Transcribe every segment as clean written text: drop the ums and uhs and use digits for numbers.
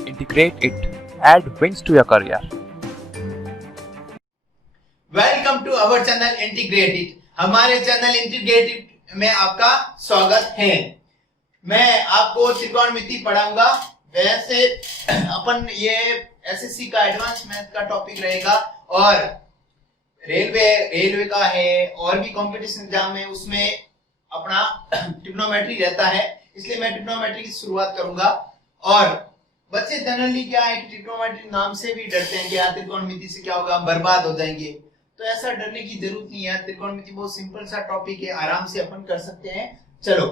Integrate it. Add wins to your career. Welcome to our channel Integrated. हमारे channel Integrated में आपका स्वागत है। मैं आपको त्रिकोणमिति पढ़ाऊंगा। वैसे अपन ये एसएससी का एडवांस मैथ का टॉपिक रहेगा और रेलवे का है और भी कंपटीशन एग्जाम है, उसमें अपना ट्रिग्नोमेट्री रहता है, इसलिए मैं ट्रिग्नोमेट्री की शुरुआत करूंगा। और बच्चे जनरली क्या है कि ट्रिग्नोमेट्री नाम से भी डरते हैं कि यार त्रिकोणमिति से क्या होगा, बर्बाद हो जाएंगे। तो ऐसा डरने की जरूरत नहीं है। त्रिकोणमिति बहुत सिंपल सा टॉपिक है, आराम से अपन कर सकते हैं। चलो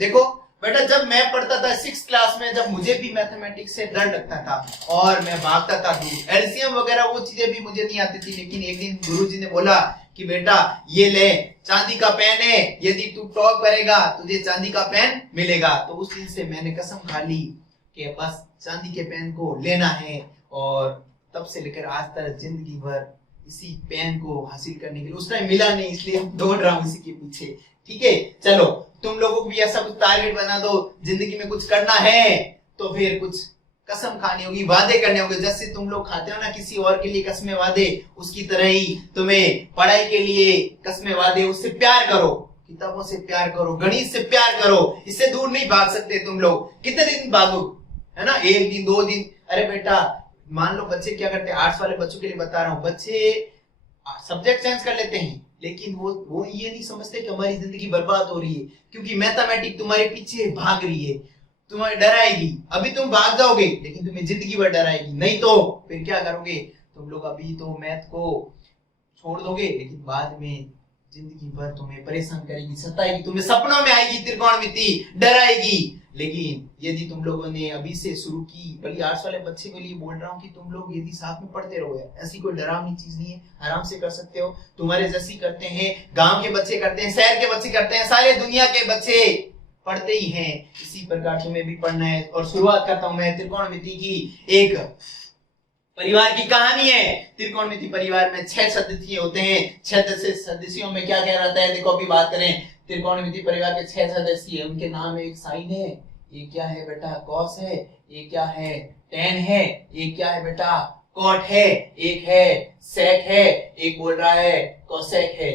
देखो बेटा, जब मैं पढ़ता था 6th क्लास में, जब मुझे भी मैथमेटिक्स से डर लगता था और मैं भागता था दूर, एलसीएम वगैरह वो चीजें भी मुझे नहीं आती थी। लेकिन एक दिन गुरुजी ने बोला कि बेटा ये ले, चांदी का पेन है, यदि तू टॉप करेगा तुझे चांदी का पेन मिलेगा। तो उस दिन से मैंने कसम खा ली कि बस चांदी के पेन को लेना है। और तब से लेकर आज तक जिंदगी भर इसी पेन को हासिल करने के लिए, उस टाइम मिला नहीं इसलिए हम दौड़ रहा हूं इसी के पीछे। ठीक है, चलो तुम लोगों को भी ऐसा कुछ टारगेट बना दो, जिंदगी में कुछ करना है तो फिर कुछ कसम खानी होगी, वादे करने होंगे। जैसे तुम लोग खाते हो ना किसी और के लिए कसमें वादे, उसकी तरह ही तुम्हें पढ़ाई के लिए कसमें वादे, उससे प्यार करो, किताबों से प्यार करो, गणित से प्यार करो। इससे दूर नहीं भाग सकते तुम लोग। कितने दिन भागो, है ना, 1 दिन 2 दिन। अरे बेटा मान लो बच्चे क्या करते हैं, आर्ट्स वाले बच्चों के लिए बता रहा हूँ, बच्चे सब्जेक्ट चेंज कर लेते हैं लेकिन वो ये नहीं समझते कि हमारी जिंदगी बर्बाद हो रही है, क्योंकि मैथमेटिक्स तुम्हारे पीछे भाग रही है, तुम्हें डराएगी। अभी तुम भाग जाओगे लेकिन तुम्हें जिंदगी भर डराएगी। नहीं तो फिर क्या करोगे तुम लोग, अभी तो मैथ को छोड़ दोगे लेकिन बाद में जिंदगी भर तुम्हें परेशान करेगी, सताएगी, तुम्हें सपनों में आएगी त्रिकोणमिति, डराएगी। लेकिन यदि तुम लोगों ने अभी से शुरू की, बड़ी आर्ट्स वाले बच्चे के लिए बोल रहा हूँ कि तुम लोग यदि साथ में पढ़ते रहो, ऐसी कोई डरावनी चीज नहीं है, आराम से कर सकते हो। तुम्हारे जैसी करते हैं, गांव के बच्चे करते हैं, शहर के बच्चे करते हैं, सारे दुनिया के बच्चे पढ़ते ही हैं। इसी प्रकार तुम्हें भी पढ़ना है। और शुरुआत करता हूं मैं त्रिकोणमिति की। एक परिवार की कहानी है। त्रिकोणमिति परिवार में 6 सदस्य होते हैं। 6 सदस्यों में क्या क्या रहता है, देखो अभी बात करें। त्रिकोणमिति परिवार के 6 सदस्य हैं, उनके नाम है, एक साइन है, ये क्या है बेटा, कॉस है, ये क्या है, टेन है, ये क्या है बेटा, कॉट है, एक है सेक है, एक बोल रहा है कोसेक है।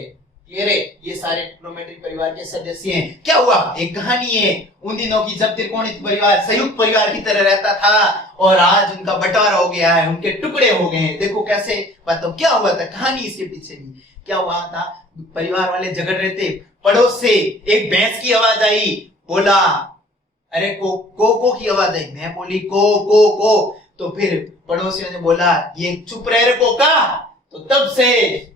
क्लियर है, ये सारे ट्रिग्नोमेट्रिक परिवार के सदस्य हैं। क्या हुआ, एक कहानी है उन दिनों की जब त्रिकोणित परिवार संयुक्त परिवार की तरह रहता था और आज उनका बंटवारा हो गया है, उनके टुकड़े हो गए हैं। देखो कैसे, बताओ क्या हुआ था, कहानी इसके पीछे भी क्या हुआ था। परिवार वाले झगड़ रहे थे, पड़ोस से एक भैंस की आवाज आई, बोला अरे को की आवाज आई, मैं बोली को। तो फिर पड़ोसियों ने बोला ये चुप रह रे कोका। तो तब से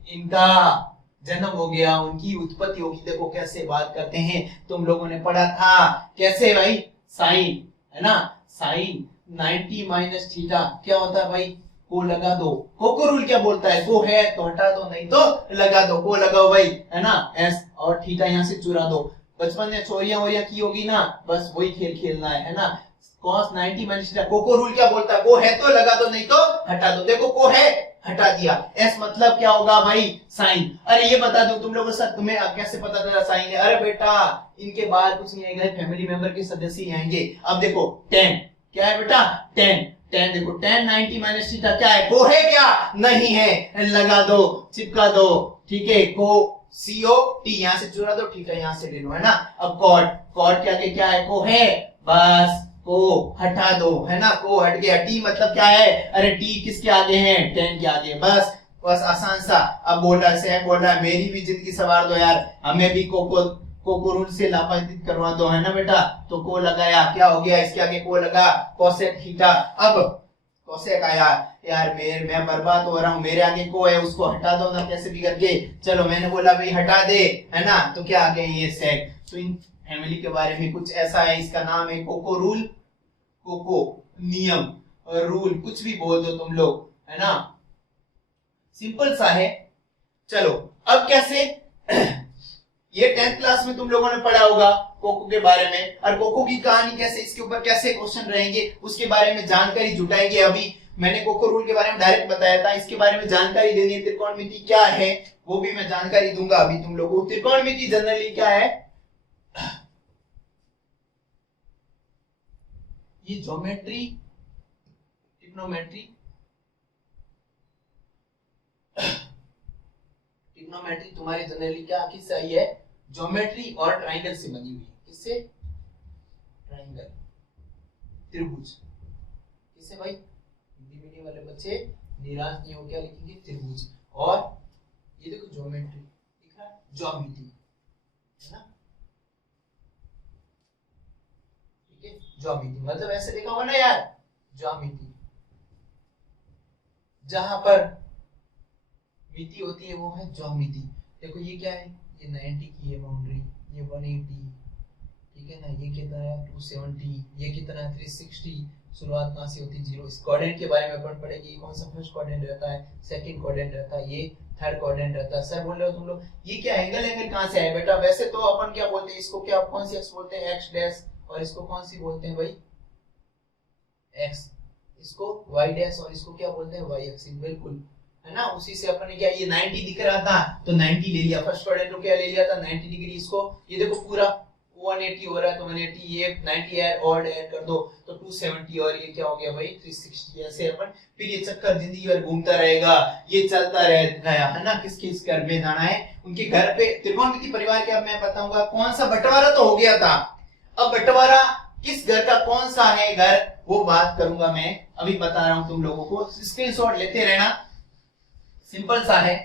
इनका जन्म हो गया, उनकी उत्पत्ति होगी। देखो कैसे बात करते हैं, तुम लोगों ने पढ़ा था कैसे भाई, साइन है ना, साइन 90 माइनस थीटा क्या होता है भाई, को लगा दो। को रूल क्या बोलता है, को है तो हटा दो, नहीं तो लगा दो, को लगाओ भाई, है ना, एस और थीटा यहाँ से चुरा दो। बचपन में चोरियां वोरियां की होगी ना, बस वही खेल खेलना है ना। cos 90 माइनस थीटा, को रूल क्या बोलता है, को है तो लगा दो, नहीं तो हटा दो। देखो को है, हटा दिया, एस मतलब क्या होगा भाई, साइन। अरे ये बता दो तुम लोगों से, तुम्हें कैसे पता चला साइन है। अरे बेटा इनके बाहर कुछ नहीं आएगा, फैमिली मेंबर के सदस्य ही आएंगे। अब देखो 10 क्या है बेटा, 10 देखो 10 90 माइनस थीटा क्या है, को है क्या, नहीं है, लगा दो, चिपका दो। ठीक है, को सीओ टी यहां से चुरा दो, ठीक है यहाँ से ले लो, है ना। अब कॉट क्या क्या है, को है, बस को हटा दो, है ना, को हट गया। टी मतलब क्या है, अरे टी किसके आगे है, 10 के आगे, बस आसान सा। अब बोल रहा है मेरी भी जिंदगी सवार दो यार, हमें भी को रूल से लाभान्वित करवा दो, है ना बेटा। तो को लगाया, क्या हो गया, इसके आगे को लगा, कोसेक थीटा। अब कोसेक आया, यार मैं बर्बाद हो रहा हूँ, मेरे आगे को है, उसको हटा दो ना कैसे भी करके। चलो मैंने बोला भाई हटा दे, है ना, तो क्या आ गया ये सेक। तो इन फैमिली के बारे में कुछ ऐसा है, इसका नाम है कोको रूल, कोको नियम, रूल कुछ भी बोल दो तुम लोग, है ना, सिंपल सा है। चलो अब कैसे ये 10th क्लास में तुम लोगों ने पढ़ा होगा कोको के बारे में, और कोको की कहानी कैसे, इसके ऊपर कैसे क्वेश्चन रहेंगे उसके बारे में जानकारी जुटाएंगे। अभी मैंने कोको रूल के बारे में डायरेक्ट बताया था, इसके बारे में जानकारी देनी है। त्रिकोणमिति क्या है वो भी मैं जानकारी दूंगा अभी तुम लोगों को। त्रिकोणमिति जनरली क्या है, ये ज्योमेट्री ट्रिग्नोमेट्री तुम्हारे जनरली क्या किससे आई है? ज्योमेट्री और ट्राइंगल से बनी हुई है। किससे? ट्राइंगल, त्रिभुज। किससे भाई? हिंदी मीडियम वाले बच्चे निराश नहीं हो, क्या लिखेंगे? त्रिभुज। और ये देखो ज्योमेट्री दिख रहा है, ज्यामिति है ना, ठीक है। ज्यामिति मतलब ऐसे देखा होगा ना यार, ज्यामिति, जहां पर मिति होती है वो है ज्यामिति। देखो ये क्या है? ये 90 की है बाउंड्री, ये 180, ठीक है ना, ये कितना है 270, ये कितना है 360। शुरुआत कहां से होती है? 0। इस क्वाड्रेंट के बारे में अपन पढ़ेंगे, कौन सा फर्स्ट क्वाड्रेंट रहता है, सेकंड क्वाड्रेंट रहता है, ये थर्ड क्वाड्रेंट रहता है। सर बोल रहे हो तुम लोग ये क्या एंगल कहां से है बेटा? वैसे तो अपन क्या बोलते हैं इसको, क्या कौन सी एक्स बोलते हैं? X dash. और इसको कौन सी बोलते हैं भाई? एक्स। इसको वाई डैश, और इसको क्या बोलते हैं? Y axis. बिल्कुल, है ना। उसी से अपन ने क्या, ये 90 दिख रहा था तो 90 ले लिया, फर्स्ट क्वाड्रेंट को क्या ले लिया था? 90 डिग्री। इसको ये देखो पूरा 180 हो रहा है तो 180, ये 90 ऐड कर दो तो 270, और ये क्या हो गया भाई? 360। ऐसे अपन फिर ये चक्कर जिंदगी भर घूमता रहेगा, ये चलता रहेगा, है ना। किसके इस घर में जाना है? उनके घर पे। त्रिकोणमिति परिवार के अब मैं बताऊंगा कौन सा बंटवारा तो हो गया था, अब बंटवारा किस घर का कौन सा है घर, वो बात करूंगा मैं, अभी बता रहा हूं तुम लोगों को। स्क्रीनशॉट लेते रहना, सिंपल सा है।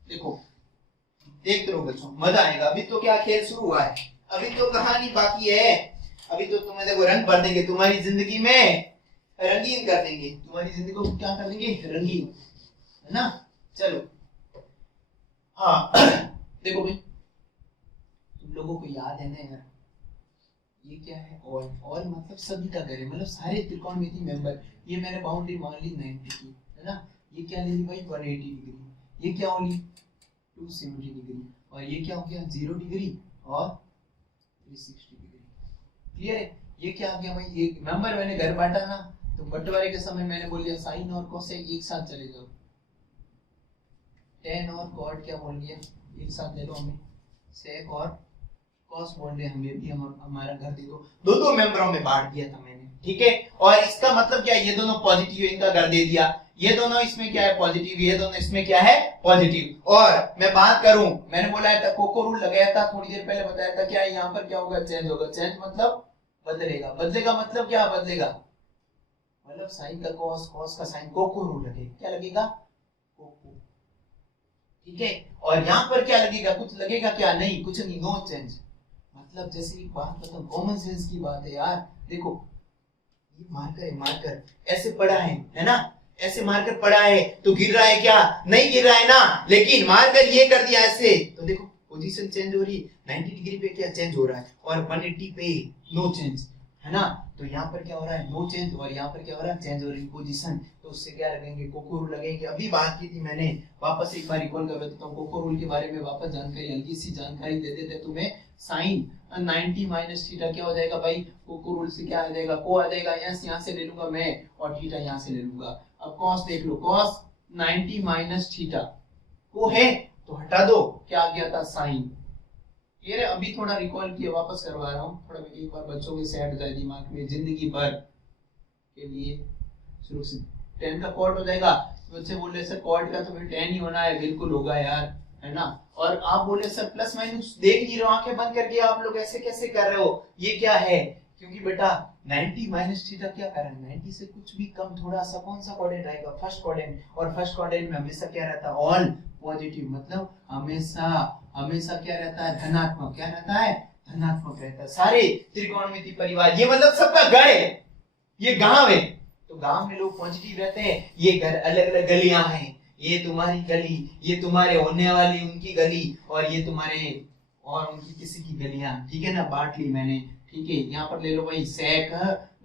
देखो देखते रहो बच्चों, मजा आएगा। अभी तो क्या खेल शुरू हुआ है, अभी तो कहानी बाकी है। अभी तो तुम्हें देखो रंग भर देंगे तुम्हारी जिंदगी में, रंगीन कर देंगे तुम्हारी जिंदगी को। क्या कर देंगे? रंगीन, है ना। चलो हाँ देखो भाई, तुम लोगों को याद है ना यार, ये क्या है? ऑल मतलब सभी का घर है, मतलब सारे त्रिकोणमिति मेंबर। ये मैंने बाउंड्री मान ली 90 की, है ना। ये क्या ले ली भाई? 180 डिग्री। ये क्या हो ली? 270 डिग्री। और ये क्या हो गया? 0 डिग्री और 360 डिग्री। क्लियर है? ये क्या आ गया भाई? ये मेंबर मैंने घर बांटा ना, तो बंटवारे के समय मैंने बोल दिया साइन और कोसेक एक साथ चले जाओ, tan और cot क्या बोल दिया एक साथ ले लो, हमें sec और cos बोल दिया, हमें भी हमारा घर दे दो। दो मेंबरों में बांट दिया था मैंने, ठीक है। और इसका मतलब क्या? ये दोनों पॉजिटिव है, इनका घर दे दिया। ये दोनों इसमें क्या है? पॉजिटिव। ये दोनों इसमें क्या है? पॉजिटिव। और मैं बात करूं, मैंने बोला था कोको रूल लगाया था थोड़ी देर पहले, बताया था क्या यहाँ पर क्या होगा? चेंज होगा। चेंज मतलब बदलेगा, बदलेगा मतलब क्या बदलेगा? मतलब साइन का कॉस, कॉस का साइन, कोको रूल लगेगा। क्या लगेगा? कोको, ठीक है। और यहाँ पर क्या लगेगा? कुछ लगेगा क्या? नहीं, कुछ नहीं, नो चेंज। मतलब जैसे एक बात बताऊं, कॉमन सेंस की बात है यार। देखो ये मार्कर है, मार्कर ऐसे पड़ा है ना, ऐसे मार्कर पड़ा है तो गिर रहा है क्या? नहीं गिर रहा है ना, लेकिन मार्कर ये कर दिया ऐसे तो देखो पोजीशन चेंज हो रही है। 90 डिग्री पे क्या चेंज हो रहा है और 180 पे नो चेंज, है ना। तो यहाँ पर क्या हो रहा है? No change. और यहाँ पर क्या हो रहा है? चेंज हो रही पोजीशन। तो उससे क्या लगेंगे? कोको रूल लगेंगे। अभी बात की थी मैंने, वापस एक बार रिकॉल कर देता हूँ कोको रूल के बारे में, वापस जानकारी, हल्की सी जानकारी दे देते तुम्हें। साइन 90 माइनस थीटा क्या हो जाएगा भाई? कोको रूल से क्या आ जाएगा? को आ जाएगा। यहाँ से ले लूंगा मैं और थीटा यहाँ से ले लूंगा। अब कॉस देख लो, कॉस 90 माइनस थीटा को है तो हटा दो, क्या आ गया था? साइन। ये अभी थोड़ा रिकॉल किया, वापस करवा रहा हूँ थोड़ा, एक बार बच्चों के सेट हो जाए दिमाग में, जिंदगी भर के लिए सुरक्षित। 10 का कॉट हो जाएगा। बच्चे बोल रहे सर कॉट का तो फिर 10 ही होना है, बिल्कुल होगा यार, है ना। और आप बोले सर प्लस माइनस देख नहीं रहे हो, आंखें बंद करके आप लोग ऐसे कैसे कर रहे हो? ये क्या है? क्योंकि बेटा 90 माइनस थीटा क्या कर रहा है? 90 से कुछ भी कम थोड़ा सा कौन सा क्वाड्रेंट आएगा? First quadrant. और फर्स्ट क्वाड्रेंट में हमेशा क्या रहता है? ऑल पॉजिटिव, मतलब हमेशा क्या रहता है? धनात्मक। क्या रहता है? धनात्मक रहता है। सारे त्रिकोणमिति परिवार, ये मतलब सबका घर है, ये गांव है तो गांव में लोग पॉजिटिव रहते हैं। ये घर अलग अलग गलियां हैं, ये तुम्हारी गली, ये तुम्हारे होने वाली उनकी गली, और ये तुम्हारे और उनकी किसी की गलियां, ठीक है ना, बांट ली मैंने, ठीक है। यहाँ पर ले लो भाई सेक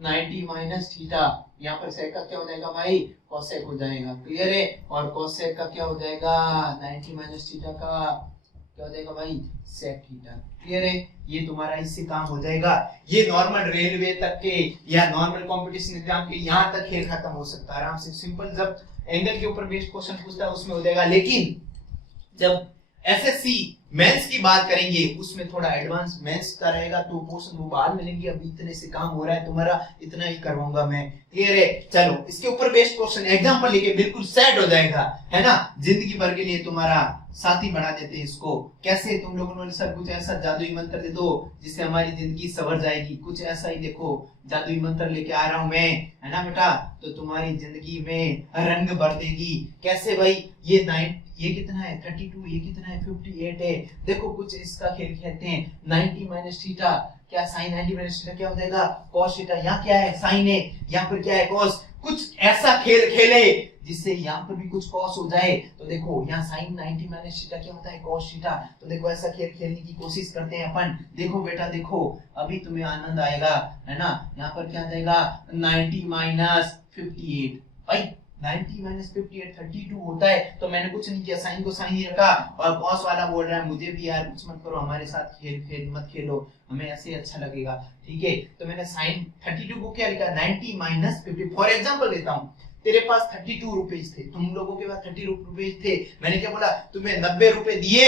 90 माइनस थीटा, यहाँ पर सेक का क्या हो जाएगा भाई? कोसेक हो जाएगा, क्लियर है। और कोसेक का क्या हो जाएगा? 90 माइनस थीटा का क्या हो जाएगा भाई? सेक थीटा, क्लियर है। ये तुम्हारा इससे काम हो जाएगा। ये नॉर्मल रेलवे तक के या नॉर्मल कंपटीशन एग्जाम के यहाँ तक खेल खत्म हो सकता है आराम से, सिंपल। जब एंगल के ऊपर बेस्ड क्वेश्चन पूछता है उसमें हो जाएगा, लेकिन जब एसएससी मेंस की बात करेंगे उसमें थोड़ा एडवांस मेंस का रहेगा, तो पोर्शन वो बाद में लेंगे। अभी इतने से काम हो रहा है तुम्हारा, इतना ही करवाऊंगा मैं। क्लियर है? चलो इसके ऊपर बेस्ड क्वेश्चन एग्जांपल लेके बिल्कुल सेट हो जाएगा, है ना, जिंदगी भर के लिए तुम्हारा साथी बना देते हैं इसको। कैसे? तुम लोगों ने सर कुछ ऐसा जादुई मंत्र दे दो जिससे हमारी जिंदगी संवर जाएगी, कुछ ऐसा ही देखो जादुई मंत्र लेके आ रहा हूं मैं, है ना बेटा, तो तुम्हारी जिंदगी में रंग भर देगी। कैसे भाई? ये कितना है 32, ये कितना है 58 है। देखो कुछ इसका खेल खेलते हैं। 90 माइनस थीटा, क्या साइन 90 माइनस थीटा क्या हो जाएगा? Cos theta. यहाँ क्या है? साइन है, यहाँ पर क्या है? कॉस। कुछ ऐसा खेल खेले जिससे यहाँ पर भी कुछ कॉस हो जाए। तो देखो यहाँ साइन 90 माइनस थीटा क्या होता है? Cos theta. तो देखो ऐसा खेल खेलने की कोशिश करते हैं अपन। देखो बेटा देखो, अभी तुम्हें आनंद आएगा, है ना। यहाँ पर क्या आ जाएगा? 90 माइनस 58। भाई 90 माइनस 58 32 होता है। तो मैंने कुछ नहीं किया, साइन को साइन ही रखा, और कॉस वाला बोल रहा है मुझे भी यार कुछ मत करो, हमारे साथ खेल मत खेलो, हमें ऐसे अच्छा लगेगा। ठीक है, तो मैंने साइन 32 को क्या लिखा? 90 माइनस 50। फॉर एग्जांपल देता हूं, तेरे पास 32 रुपीज थे, तुम लोगों के पास 30 रुपीज थे। मैंने क्या बोला? तुम्हें 90 रुपए दिए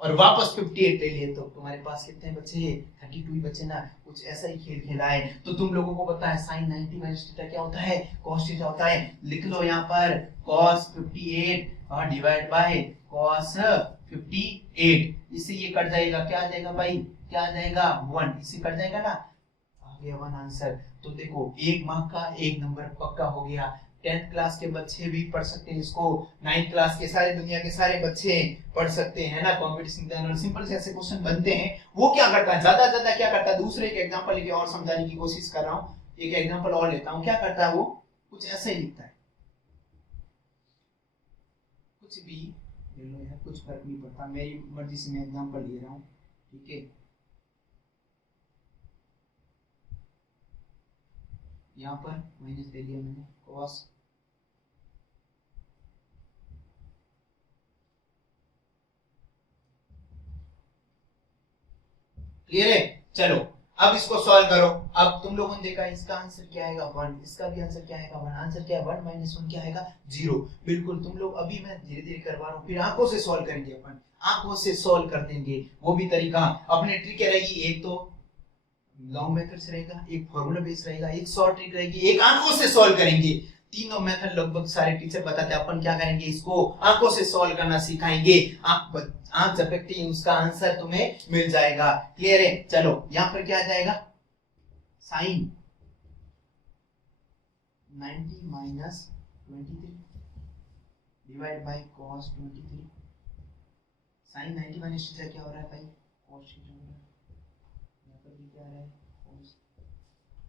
और वापस 58 ले लिए, तो तुम्हारे पास कितने बचे? 32 ही बचे ना। कुछ ऐसा ही खेल खेला है। तो तुम लोगों को पता है साइन 90 माइनस थीटा क्या होता है? cos थीटा होता है। लिख लो यहाँ पर cos 58 और डिवाइड बाय cos 58। इससे ये कट जाएगा, क्या आ जाएगा भाई? क्या आ जाएगा? 1। इससे कट जाएगा ना, आ गया 1 आंसर। तो देखो एक मार्क का एक नंबर पक्का हो गया। 10th क्लास के बच्चे भी पढ़ सकते हैं इसको, 9th क्लास के सारे दुनिया के सारे बच्चे पढ़ सकते हैं ना। कंपटीशन जनरल सिंपल से ऐसे क्वेश्चन बनते हैं। वो क्या करता है, ज्यादा क्या करता है, दूसरे एक एग्जांपल लेके और समझाने की कोशिश कर रहा हूं। एक एग्जांपल और लेता हूं। क्या करता है वो? कुछ ऐसे ही लिखता है, कुछ भी ले लो यार, कुछ फर्क नहीं पड़ता, मेरी मर्जी से मैं एग्जांपल ले रहा हूं। ठीक है, यहाँ पर माइनस दे दिया मैंने, cos क्लियर है? चलो अब इसको सॉल्व करो। अब तुम लोगों ने देखा इसका आंसर क्या आएगा? 1। इसका भी आंसर क्या आएगा? 1। आंसर क्या है? 1 माइनस 1 क्या आएगा? 0। बिल्कुल तुम लोग, अभी मैं धीरे धीरे करवा रहा हूँ, फिर आंखों से सॉल्व करेंगे अपन, आंखों से सॉल्व कर देंगे। वो भी तरीका अपने ट्रिक रहेगी, एक तो लॉन्ग मेथड से रहेगा, एक फॉर्मूला बेस्ड रहेगा, एक शॉर्ट ट्रिक रहेगी, एक आंखों से सॉल्व करेंगे। तीनों मेथड लगभग सारे टीचर बताते हैं। अपन क्या करेंगे? इसको आंखों से सॉल्व करना सिखाएंगे। आंख झपकते ही उसका आंसर तुम्हें मिल जाएगा। क्लियर है? चलो यहाँ पर क्या आ जाएगा? Sine 90 minus 23 divide by cos 23। Sine 90 minus theta क्या हो रहा है भाई? cos थीटा हो रहा है। यहाँ पर भी क्या आ रहा है? cos।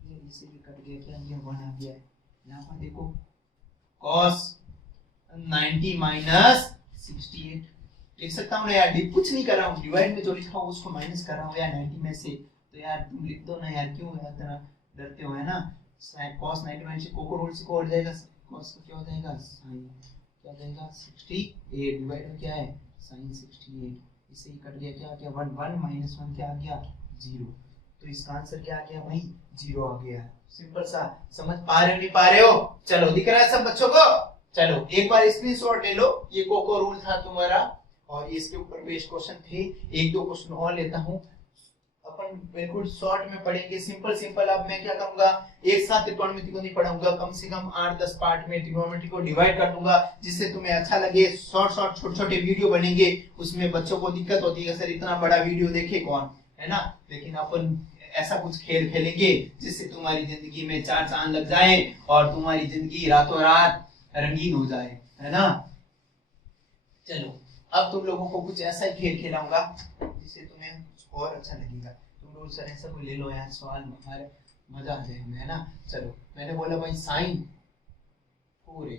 ये इसे भी कट गया, क्या ये 1 आ गया है। यहाँ पर देखो cos 90 माइनस 68 लिख सकता हूँ ना यार, कुछ नहीं कर रहा हूँ, डिवाइड में जो लिखा हूँ उसको माइनस कर रहा हूँ यार 90 में से। तो यार तुम लिख दो ना यार, क्यों यार इतना डरते हो, है ना। cos 90 माइनस कोको रूल से को हट जाएगा, cos का क्या हो जाएगा? sin क्या हो जाएगा? 68 डिवाइड में क्या है? sin 68। इससे ही कट गया, क्या आ गया? 1 1 माइनस 1 क्या आ गया? 0। तो इसका आंसर क्या आ गया भाई? 0 आ गया। सिंपल सा। समझ पा रहे हो नहीं पा रहे हो? चलो दिख रहा है सब बच्चों को? चलो एक बार स्क्रीनशॉट ले लो। ये कोको रूल था तुम्हारा और इसके ऊपर बेस्ड क्वेश्चन थे। एक दो क्वेश्चन और लेता हूं, अपन बिल्कुल शॉर्ट में पढ़ेंगे, सिंपल। अब मैं क्या करूंगा, एक साथ त्रिकोणमिति को नहीं पढ़ाऊंगा, कम से कम 8-10 पार्ट में त्रिकोणमिति को डिवाइड कर दूंगा, जिससे तुम्हें अच्छा लगे। शॉर्ट छोटे वीडियो बनेंगे, उसमें बच्चों को दिक्कत होती है सर इतना बड़ा वीडियो देखे कौन, है ना। लेकिन अपन ऐसा कुछ खेल खेलेंगे जिससे तुम्हारी जिंदगी में 4 चांद लग जाए और तुम्हारी जिंदगी रातों रात रंगीन हो जाए, है ना। चलो अब तुम लोगों को कुछ ऐसा ही खेल खिलाऊंगा जिससे तुम्हें और अच्छा लगेगा। तुम लोग सर ऐसा कोई ले लो यार सवाल, हमारे मजा आ जाए हमें, है ना। चलो मैंने बोला भाई sign 4a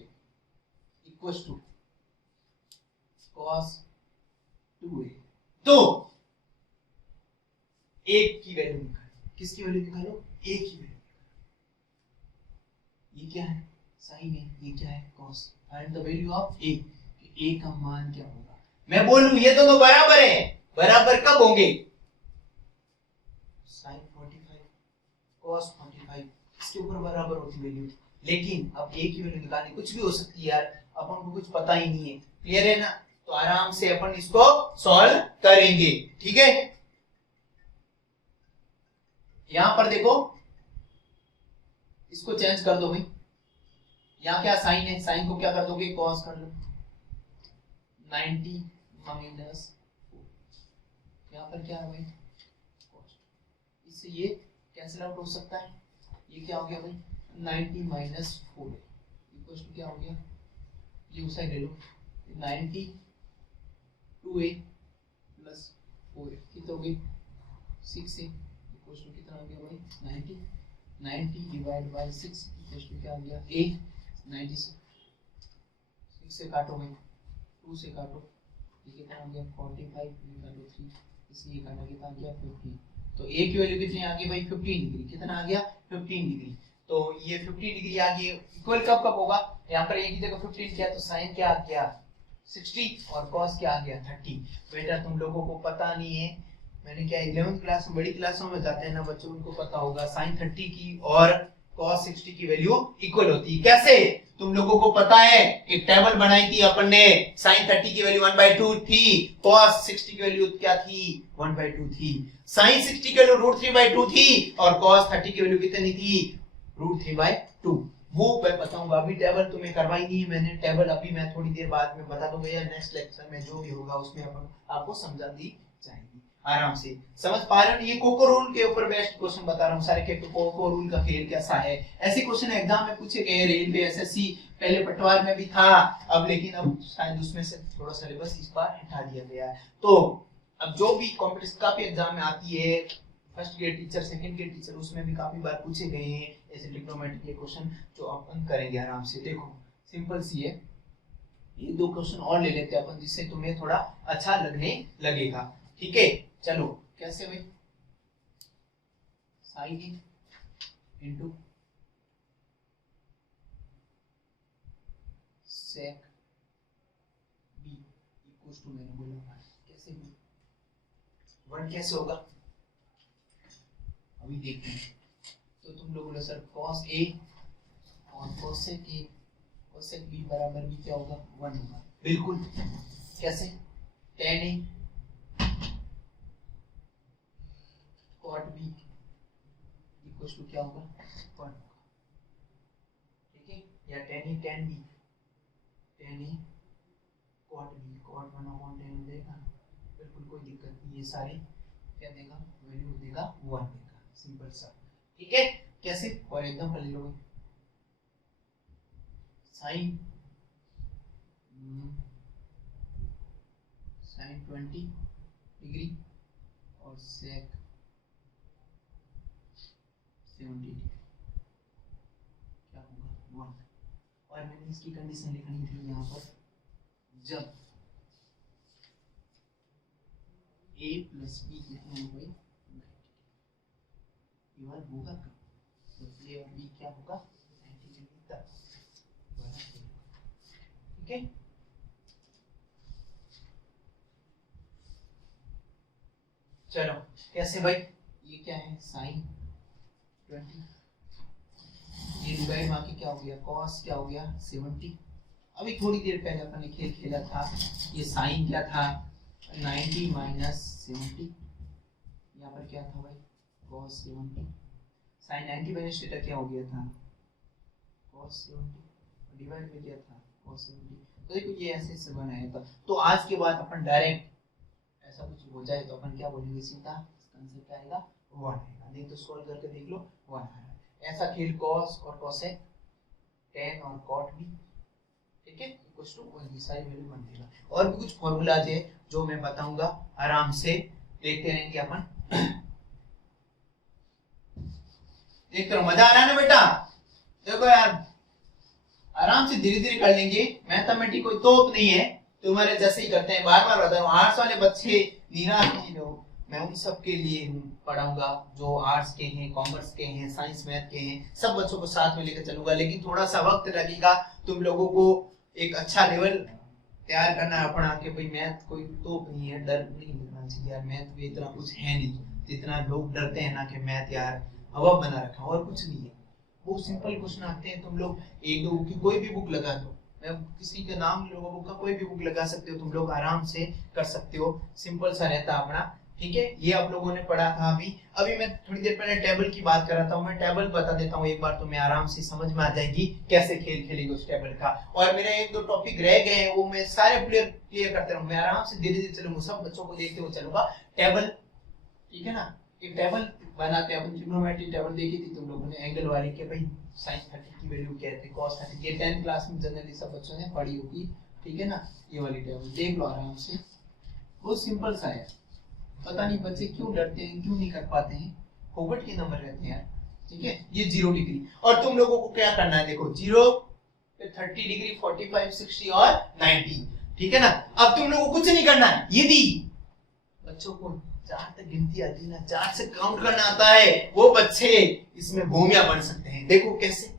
equals to cos 2a। तो एक की वैल्यू निकालो। किसकी वैल्यू निकालो? एक की वैल्यू। ये क्या है? साइन है। ये क्या है? cos। Find the value of a। a का मान क्या होगा? मैं बोलूं ये दोनों बराबर हैं, बराबर कब होंगे? sin 45 cos 45 इसके ऊपर बराबर होती वैल्यू। लेकिन अब a की वैल्यू निकालनी, कुछ भी हो सकती है यार, अपन को कुछ पता ही नहीं है। क्लियर है ना? तो आराम से अपन इसको सॉल्व करेंगे। ठीक है, यहां पर देखो, इसको चेंज कर दो भाई, यहाँ क्या साइन है, साइन को क्या कर दोगे, कॉस कर लो, 90 माइनस, यहाँ पर क्या है भाई, इससे ये कैंसिल आउट हो सकता है, ये क्या हो गया भाई 90 माइनस 4 इक्वल टू क्या हो गया, ये उस साइड ले लो, 90 2a प्लस 4a कितना हो गई 6a इक्वल टू कितना हो गया भाई 90 डिवाइड बाय 6 इक्वल टू क्या हो गया a, 90 से 6 से काटो भाई, 2 से काटो, ये कितना हो गया 45, निकालो 3, इसलिए काटा कितना आ गया 15, तो a की वैल्यू कितनी आ गई भाई 15 डिग्री, कितना आ गया 15 डिग्री, तो ये 15 डिग्री आ गई, इक्वल कब कब होगा, यहाँ पर a की जगह 15 किया तो sin क्या आ गया 60 और cos क्या आ गया 30। बेटा तुम लोगों को पता नहीं है, मैंने क्या 11th क्लास में, बड़ी क्लासों में जाते हैं ना बच्चों, उनको पता होगा sin 30 की और cos 60 की वैल्यू इक्वल होती है। कैसे, तुम लोगों को पता है, एक टेबल बनाई थी अपन ने, sin 30 की वैल्यू 1/2 थी, cos 60 की वैल्यू क्या थी 1/2 थी, sin 60 की वैल्यू √3/2 थी और cos 30 की वैल्यू कितनी थी √3/2। वो मैं बताऊंगा, अभी टेबल तुम्हें करवाई नहीं है मैंने, टेबल अभी मैं थोड़ी देर बाद में बता दूंगा, या नेक्स्ट लेक्चर में जो भी होगा उसमें अपन आपको समझा दी जाएगी, आराम से समझ पा रहे हो। ये कोको रूल के ऊपर बेस्ट क्वेश्चन बता रहा हूँ सारे के, कोको रूल का खेल कैसा है, ऐसे क्वेश्चन एग्जाम में पूछे गए, रेलवे एसएससी पहले पटवार में भी था, अब लेकिन अब शायद उसमें से थोड़ा सिलेबस इस बार हटा दिया गया है, तो अब जो भी कॉम्पिटिशन काफी एग्जाम में आती है, first grade teacher, second grade teacher, उसमें भी काफी बार पूछे गए हैं ऐसे ट्रिग्नोमेट्री के क्वेश्चन, जो अपन करेंगे आराम से। देखो सिंपल सी है, ये दो क्वेश्चन और ले लेते हैं अपन, जिससे तुम्हें थोड़ा अच्छा लगने लगेगा। ठीक है, चलो कैसे भाई, sine A into sec B equals to, मैंने बोला कैसे भी वन कैसे होगा अभी देखते हैं। तो तुम लोग बोले सर cos a और cosec a cosec b बराबर भी क्या होगा 1 होगा, बिल्कुल, कैसे tan a cot b equal to क्या होगा 1 होगा, ठीक है, या tan a tan b cot b cot 1/10 देगा, बिल्कुल कोई दिक्कत नहीं, ये सारे क्या देगा वैल्यू देगा 1 देगा, सिंपल सा। ठीक है, कैसे, और एग्जांपल ले लो, साइन 20 डिग्री और सेक 70 डिग्री, क्या होगा 1, और मैंने इसकी कंडीशन लिखनी थी यहाँ पर, जब a प्लस b कितना हो गई 90 होगा, तो a और b क्या होगा 90 डिग्री तक, ठीक है। चलो कैसे भाई, ये क्या है साइन 20, ये डिवाइड में आके क्या हो गया cos क्या हो गया 70, अभी थोड़ी देर पहले अपन ने खेल खेला था, ये साइन क्या था 90 माइनस 70, यहाँ पर क्या था भाई cos 70, sin 90 माइनस थीटा क्या हो गया था cos 70, डिवाइड में क्या था cos 70, तो देखो ये ऐसे से बनाया था। तो आज के बाद अपन डायरेक्ट ऐसा कुछ हो जाए तो अपन क्या बोलेंगे, सीधा इसका आंसर क्या आएगा 1 आएगा, नहीं तो सॉल्व करके देख लो 1 आएगा। ऐसा खेल cos और cosec, tan और cot भी, ठीक है, इक्वल टू 1, ये सारी वैल्यू बन देगा। और भी कुछ फार्मूलाज है जो मैं बताऊंगा, आराम से देखते रहेंगे अपन, देखते रहो, मजा आ रहा है ना बेटा, देखो यार आराम से धीरे धीरे कर लेंगे, मैथमेटिक्स कोई तोप नहीं है, तुम्हारे जैसे ही करते हैं, बार बार बता रहा हूं, आर्ट्स वाले बच्चे निराश नहीं हो, मैं उन सब के लिए पढ़ाऊंगा जो आर्ट्स के हैं, कॉमर्स के हैं, साइंस मैथ के हैं, सब बच्चों को साथ में लेकर चलूंगा, लेकिन थोड़ा सा वक्त लगेगा, तुम लोगों को एक अच्छा लेवल तैयार करना है अपना, कि भाई मैथ कोई तोप नहीं है, डर नहीं लगना चाहिए यार, मैथ में इतना कुछ है नहीं जितना लोग डरते हैं ना कि मैथ यार हवा बना रखा, और कुछ नहीं है, वो सिंपल क्वेश्चन आते हैं, तुम लोग एक दो की कोई भी बुक लगा दो, मैं किसी का नाम लोगों बुक का कोई भी बुक लगा सकते हो, तुम लोग आराम से कर सकते हो, सिंपल सा रहता अपना। ठीक है, ये आप लोगों ने पढ़ा था। अभी मैं थोड़ी देर पहले टेबल की बात कर रहा था, मैं टेबल बता देता हूँ एक बार, तुम्हें आराम से समझ में आ जाएगी कैसे खेल खेलेंगे उस टेबल का। और मेरे एक दो टॉपिक रह गए हैं, वो मैं सारे क्लियर करते रहूँ, मैं आराम से धीरे धीरे चलूंगा, सब बच्चों को देखते हुए चलूंगा। टेबल, ठीक है ना, एक टेबल बनाते हैं अपन, ट्रिग्नोमेट्री टेबल देखी थी तुम लोगों ने, एंगल वाले के भाई sin 30 की वैल्यू क्या है, cos 30, ये 10th क्लास में जनरली सब बच्चों ने पढ़ी होगी। ठीक है ना, ये वाली टेबल देख लो आराम से, बहुत सिंपल सा है। पता नहीं बच्चे क्यों डरते हैं, क्यों नहीं कर पाते हैं, होवर्ट के नंबर रहते हैं। ठीक है, ये 0 डिग्री, और तुम लोगों को क्या करना है, देखो 0 पे 30 डिग्री, 45, 60 और 90। ठीक है ना, अब तुम लोगों को कुछ नहीं करना है, यदि बच्चों को 4 तक गिनती आती है ना, 4 से काउंट करना आता है, वो बच्चे इसमें भूमिया बन सकते हैं। देखो कैसे,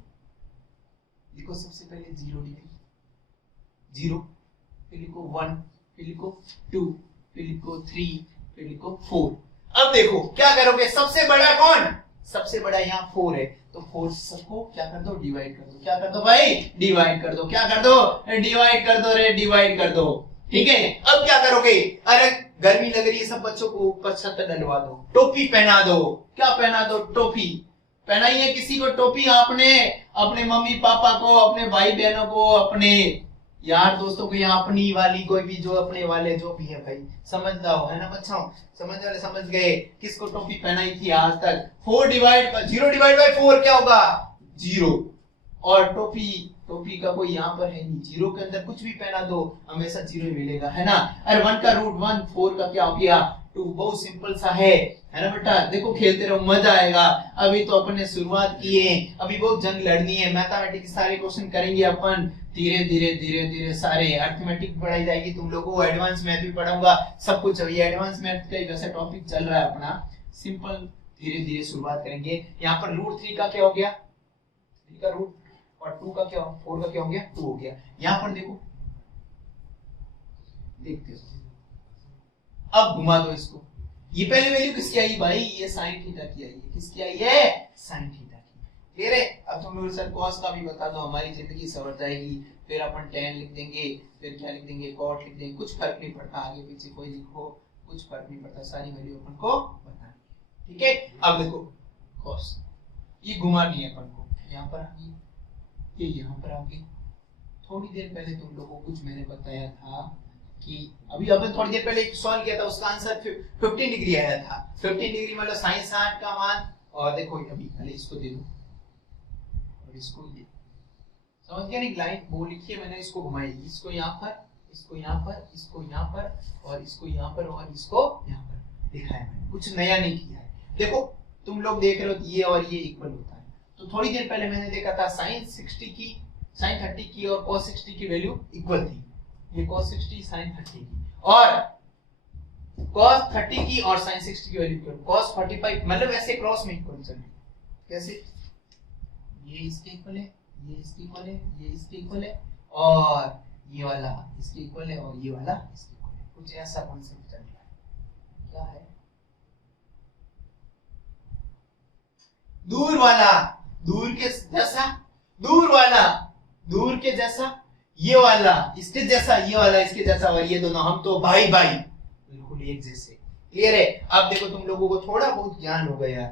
लिखो सबसे पहले 0 डिग्री, 0, फिर लिखो 1, फिर लिखो 2, फिर लिखो 3, फिर लिखो 4। अब देखो क्या करोगे, सबसे बड़ा कौन, सबसे बड़ा यहाँ 4 है, तो 4 सबको क्या कर दो, डिवाइड कर दो। क्या कर दो भाई, डिवाइड कर दो। क्या कर दो, डिवाइड कर दो रे, डिवाइड कर दो। ठीक है, अब क्या करोगे, अरे गर्मी लग रही है, सब बच्चों को ऊपर छत डलवा दो, टोपी पहना दो। क्या पहना दो, टोपी पहनाइए किसी को टोपी, आपने अपने मम्मी पापा को, अपने भाई बहनों को, अपने यार दोस्तों को, या अपनी वाली कोई भी जो अपने वाले जो भी है भाई, समझता हो, है ना बच्चों, समझ वाले समझ गए, किसको टोपी पहनाई थी आज तक। 0 डिवाइड बाय 4 क्या होगा, 0। और टोपी का कोई यहाँ पर है नहीं, 0 के अंदर कुछ भी पहना दो हमेशा 0 ही मिलेगा, है ना। अरे 1 का रूट 1, 4 का क्या हो गया 2, बहुत सिंपल सा है ना बेटा। देखो खेलते रहो, मजा आएगा। अभी तो अपन ने शुरुआत की है, अभी बहुत जंग लड़नी है। मैथमेटिक्स सारे क्वेश्चन करेंगे अपन, धीरे धीरे सारे। अर्थमेटिक पढ़ाई जाएगी तुम लोगों को, एडवांस मैथ भी पढ़ाऊंगा, सब कुछ। अभी एडवांस मैथ का वैसे टॉपिक चल रहा है अपना, सिंपल धीरे धीरे शुरुआत करेंगे। यहाँ पर रूट 3 का क्या हो गया, 3 का रूट, और 2 का क्या, 4 का क्या हो गया, 2 हो गया। यहाँ पर देखो, देखते हो, अब घुमा दो इसको, ये पहले वैल्यू किसकी आई भाई, ये sin थीटा की आई है। किसकी आई है, sin थीटा की। क्लियर है। अब तुम लोग सर cos का भी बता दो, हमारी जिंदगी सवर जाएगी। फिर अपन tan लिख देंगे, फिर क्या लिख देंगे, cot लिख देंगे, कुछ फर्क नहीं पड़ता, आगे पीछे कोई लिखो कुछ फर्क नहीं पड़ता, सारी वैल्यू अपन को बतानी है। ठीक है, अब देखो cos, ये घुमानी है अपन को, यहाँ पर आ गई, ये यहाँ पर आ गई। थोड़ी देर पहले तुम लोगों को कुछ मैंने बताया था कि अभी अपन थोड़ी देर पहले एक सॉल्व किया था, उसका आंसर 15 डिग्री आया था। 15 डिग्री मतलब sin 60 का मान, और देखो अभी पहले इसको दे दो और इसको ये, समझ गया नहीं, लाइन वो लिखी है मैंने, इसको घुमाई, इसको यहाँ पर, इसको यहाँ पर, इसको यहाँ पर, और इसको यहाँ पर, और इसको यहाँ पर लिखा है मैंने, कुछ नया नहीं किया है। देखो तुम लोग देख रहे हो ये और ये इक्वल होता है, तो थोड़ी देर पहले मैंने देखा था sin 30 की और cos 60 की वैल्यू इक्वल थी। ये cos 60 sin 30 की, और cos 30 की और sin 60 की वैल्यू इक्वल, cos 45 मतलब ऐसे क्रॉस में इक्वल चले। कैसे, ये इसके इक्वल है, ये इसके इक्वल है, ये इसके इक्वल है, और ये वाला इसके इक्वल है, और ये वाला इसके इक्वल है। कुछ ऐसा कॉन्सेप्ट चल रहा है। क्या है, दूर वाला दूर के जैसा, दूर वाला दूर के जैसा, ये वाला इसके जैसा, ये वाला इसके जैसा, और ये दोनों हम तो भाई भाई बिल्कुल एक जैसे। क्लियर है। अब देखो तुम लोगों को थोड़ा बहुत ज्ञान हो गया,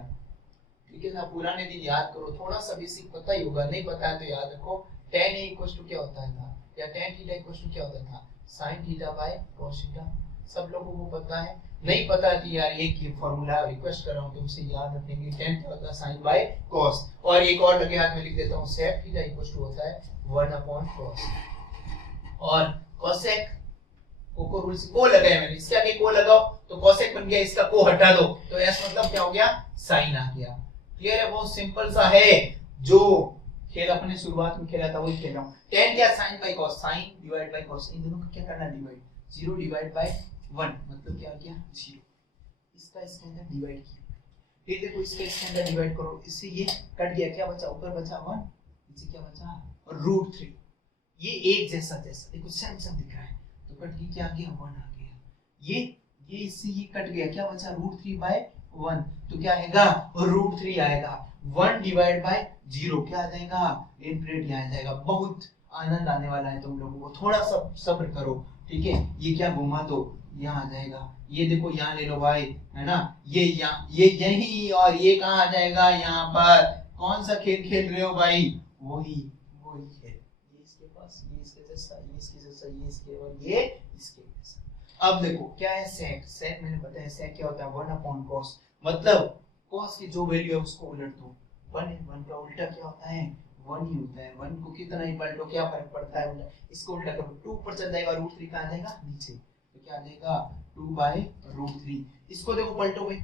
ठीक है ना, पुराने दिन याद करो, थोड़ा सा बेसिक पता ही होगा, नहीं पता है तो याद रखो। tan a इक्वल टू क्या होता था, या tan थीटा इक्वल टू क्या होता था, sin theta by cos theta. सब लोगों को पता है, नहीं पता है यार एक ही फार्मूला रिक्वेस्ट कर रहा हूं तुमसे याद रखेंगे, tan क्या होता है sin बाय cos, और एक और लगे हाथ में लिख देता हूं, sec थीटा इक्वल टू होता है 1/cos, और cosec को रूल से को लगाया मैंने, इसके आगे को लगाओ तो cosec बन गया, इसका को हटा दो तो s मतलब क्या हो गया, sin आ गया। क्लियर है, बहुत सिंपल सा है, जो खेल अपने शुरुआत में खेला था वही खेल रहा हूं। tan क्या, sin by cos, sin divide by cos, इन दोनों को क्या करना, डिवाइड, 0 डिवाइड बाय 1 मतलब क्या आ गया 0, इसका इसके अंदर डिवाइड किया, फिर देखो इसका इसके अंदर डिवाइड करो, इससे ये कट गया, क्या बचा, ऊपर बचा 1, नीचे क्या बचा, और √3, ये एक जैसा जैसा देखो सेम सेम दिख रहा है, तो कट के क्या आ गया 1 आ गया, ये इससे ये कट गया, क्या बचा √3/1, तो क्या आएगा √3 आएगा, 1 डिवाइड बाय 0 क्या आ जाएगा, इन ब्रेड आ जाएगा। बहुत आनंद आने वाला है तुम लोगों को, थोड़ा सा सब्र करो, ठीक है। ये क्या घुमा दो, यहाँ आ जाएगा, ये देखो यहाँ ले लो भाई, है ना, ये यहाँ, ये यही, और ये कहाँ आ जाएगा, यहाँ पर। कौन सा खेल खेल रहे हो भाई, वही वही है, ये इसके पास, ये इसके जैसा, ये इसके जैसा, ये इसके, और ये इसके जैसा। अब देखो क्या है सेक, सेक मैंने बताया सेक क्या होता है, 1/cos, मतलब cos की जो वैल्यू है उसको उलट दो, 1 है, 1 का उल्टा क्या होता है, 1 ही होता है, 1 को कितना ही पलटो क्या फर्क पड़ता है उल्टा, इसको उल्टा करो, 2 ऊपर चल जाएगा, √3 कहाँ जाएगा नीचे, तो क्या आ जाएगा 2/√3, इसको देखो पलटो भाई,